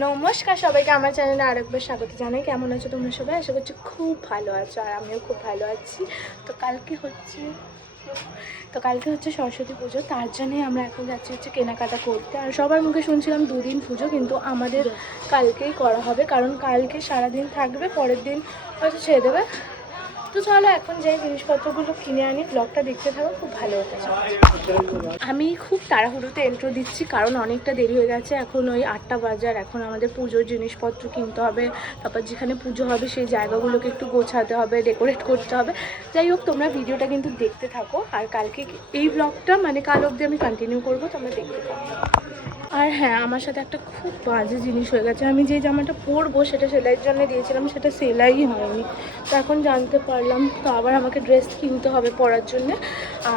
নমস্কার সবাইকে আমার চ্যানেলে আরেকবার স্বাগত জানাই। কেমন আছো তোমরা সবাই? আশা করছি খুব ভালো আছো, আর আমিও খুব ভালো আছি। তো কালকে হচ্ছে সরস্বতী পুজো, তার জন্যই আমরা এখন যাচ্ছি কেনাকাটা করতে। আর সবার মুখে শুনছিলাম দুদিন পুজো, কিন্তু আমাদের কালকেই করা হবে, কারণ কালকে সারাদিন থাকবে, পরের দিন হয়তো ছেড়ে দেবে। তো চলো এখন যাই জিনিসপত্রগুলো কিনে আনি, ব্লগটা দেখতে থাকো, খুব ভালো হতে চাই। আমি খুব তাড়াহুড়োতে এন্ট্রো দিচ্ছি, কারণ অনেকটা দেরি হয়ে গেছে, এখন ওই 8টা বাজার। এখন আমাদের পুজোর জিনিসপত্র কিনতে হবে, তারপর যেখানে পুজো হবে সেই জায়গাগুলোকে একটু গোছাতে হবে, ডেকোরেট করতে হবে। যাই হোক, তোমরা ভিডিওটা কিন্তু দেখতে থাকো, আর কালকে এই ব্লগটা মানে কাল অবধি আমি কন্টিনিউ করবো, তোমরা দেখতে থাকো। আর হ্যাঁ, আমার সাথে একটা খুব বাজে জিনিস হয়ে গেছে। আমি যে জামাটা পরবো সেটা সেলাইয়ের জন্য দিয়েছিলাম, সেটা সেলাই হয়নি। তো এখন জানতে পারলাম, তো আবার আমাকে ড্রেস কিনতে হবে পরার জন্যে।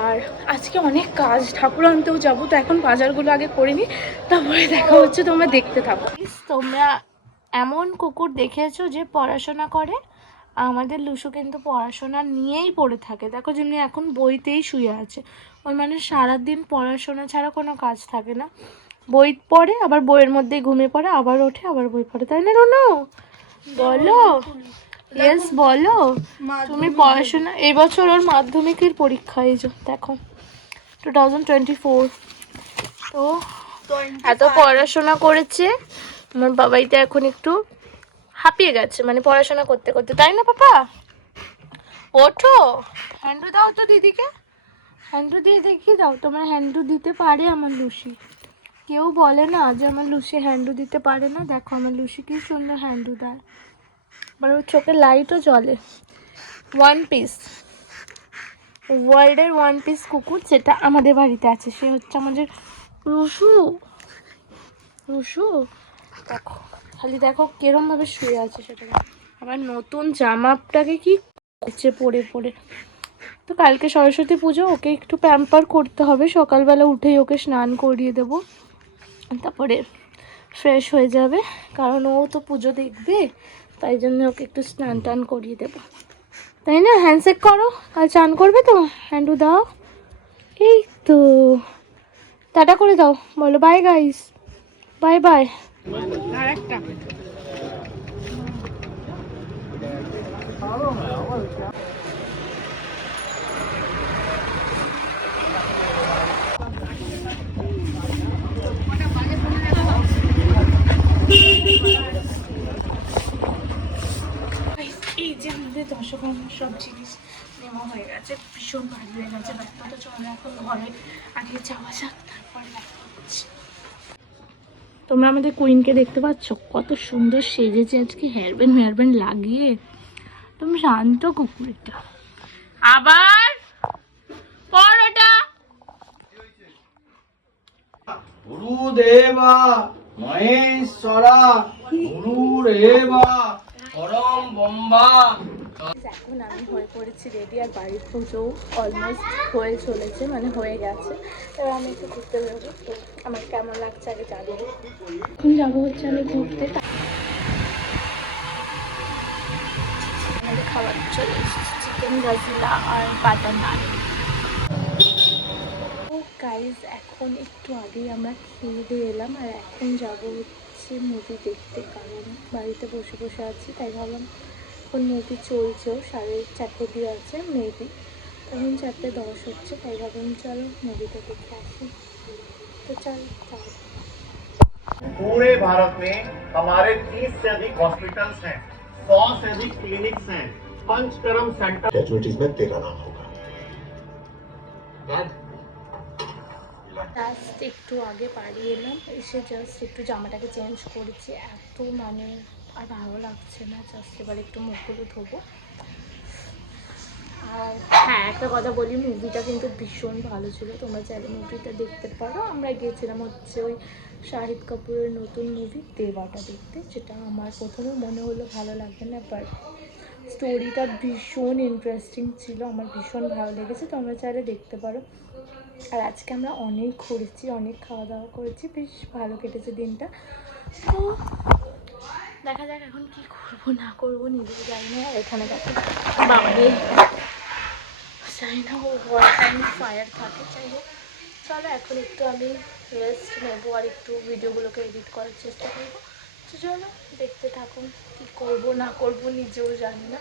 আর আজকে অনেক কাজ, ঠাকুর আনতেও যাবো, তো এখন বাজারগুলো আগে করে নিই, তারপরে দেখা হচ্ছে। তোমরা দেখতে থাকো। তোমরা এমন কুকুর দেখেছো যে পড়াশোনা করে? আমাদের লুসু কিন্তু পড়াশোনা নিয়েই পড়ে থাকে। দেখো যেমনি এখন বইতেই শুয়ে আছে। ওর মানে সারাদিন পড়াশোনা ছাড়া কোনো কাজ থাকে না। বই পড়ে, আবার বইয়ের মধ্যেই ঘুমিয়ে পড়ে, আবার ওঠে, আবার বই পড়ে, তাই না রুনু? বলো, ইয়েস বলো। তুমি পড়াশোনা, এবছর ওর মাধ্যমিকের পরীক্ষা, এই যে দেখো 2024। তো এত পড়াশোনা করেছে, আমার বাবাইতে এখন একটু হাঁপিয়ে গেছে, মানে পড়াশোনা করতে করতে, তাই না পাপা? ওঠো, হ্যান্ডু দাও তো দিদিকে, হ্যান্ডু দিয়ে দেখি দাও। তোমার হ্যান্ডু দিতে পারে আমার লুসি? কেউ বলে না যে আমার লুসি হ্যান্ডু দিতে পারে না। দেখো আমার লুসি কি সুন্দর হ্যান্ডু দেয়, আবার ওর চোখে লাইটও জ্বলে। ওয়ান পিস, ওয়ার্ল্ডের ওয়ান পিস কুকুর যেটা আমাদের বাড়িতে আছে, সে হচ্ছে আমাদের রুসু। রুসু দেখো, খালি দেখো কিরমভাবে শুয়ে আছে সেটা। আবার নতুন জামাটাকে কি করছে পরে পরে। তো কালকে সরস্বতী পুজো, ওকে একটু প্যাম্পার করতে হবে। সকালবেলা উঠেই ওকে স্নান করিয়ে দেবো, তারপরে ফ্রেশ হয়ে যাবে, কারণ ও তো পুজো দেখবে, তাই জন্য ওকে একটু স্নান টান করিয়ে দেবো, তাই না? হ্যান্ডশেক করো, কাল চান করবে তো, হ্যান্ডু দাও। এই তো, টাটা করে দাও, বলো বাই গাইস, বাই বাই। আর একটা এই যে আমাদের দশকর্মার সব জিনিস নেওয়া হয়ে গেছে, ভীষণ ভালো হয়ে গেছে ব্যাপারটা। চলে এখন ঘরে আগে যাওয়া যাক, তারপরে দেখা হচ্ছে। তোমরা আমাদের কুইনকে দেখতে পাচ্ছ, কত সুন্দর সেজেছে আজকে, হেয়ারব্যান্ড লাগিয়ে। তুমি শান্ত কুকুরটা। আবার পরোটা। গুরুদেবা মহেশ্বরা গুরুরেবা পরম ব্রহ্মা। এখন আমি হয়ে পড়েছি রেডি, আর বাড়ির পুজোও অলমোস্ট হয়ে চলেছে, মানে হয়ে গেছে। এবার আমি একটু ঘুরতে বেরোবো, তো আমার কেমন লাগছে আগে জানিয়ে। এখন যাবো হচ্ছে আমি ঘুরতে। আমাদের খাবার চলে এসেছে, চিকেন গাজিলা আর বাটার নান। তো গাইজ এখন একটু আগেই আমরা খেয়ে দিয়ে এলাম, আর এখন যাবো হচ্ছে মুভি দেখতে, কারণ বাড়িতে বসে বসে আছি, তাই ভাবলাম এখন মুভি চলছেও, 4:30 দিয়ে আছে মেবি, তখন 4:10 হচ্ছে, তাই ভাবলাম চলো মুভিটা দেখে আসি। তো চলো যাওয়া যাক। पूरे भारत में हमारे 30 से अधिक हॉस्पिटल्स हैं, 100 से अधिक क्लिनिक्स हैं, पंचकर्म सेंटर। कैजुअलिटीज में तेरा नाम होगा। জাস্ট একটু আগে বাড়ি এলাম, এসে জাস্ট একটু জামাটাকে চেঞ্জ করেছি, এত মানে আর ভালো লাগছে না। জাস্ট এবার একটু মুখগুলো ধোবো। আর হ্যাঁ, একটা কথা বলি, মুভিটা কিন্তু ভীষণ ভালো ছিল, তোমরা চাইলে মুভিটা দেখতে পারো। আমরা গিয়েছিলাম হচ্ছে ওই শাহিদ কাপুরের নতুন মুভি দেওয়াটা দেখতে, যেটা আমার প্রথমে মনে হলো ভালো লাগবে না, বাট স্টোরিটা ভীষণ ইন্টারেস্টিং ছিল, আমার ভীষণ ভালো লেগেছে। তোমরা চাইলে দেখতে পারো। আর আজকে আমরা অনেক ঘুরেছি, অনেক খাওয়া দাওয়া করেছি, বেশ ভালো কেটেছে দিনটা। তো দেখা যাক এখন কি করবো না করবো, নিজেও জানি না। এখানে দেখো বাবা রে, জানি না ও ওয়াল টাইম ফায়ার থাকে। যাই হোক, চলো এখন একটু আমি রেস্ট নেবো, আর একটু ভিডিওগুলোকে এডিট করার চেষ্টা করবো, তো চলো দেখতে থাকুন, কি করব না করব নিজেও জানি না।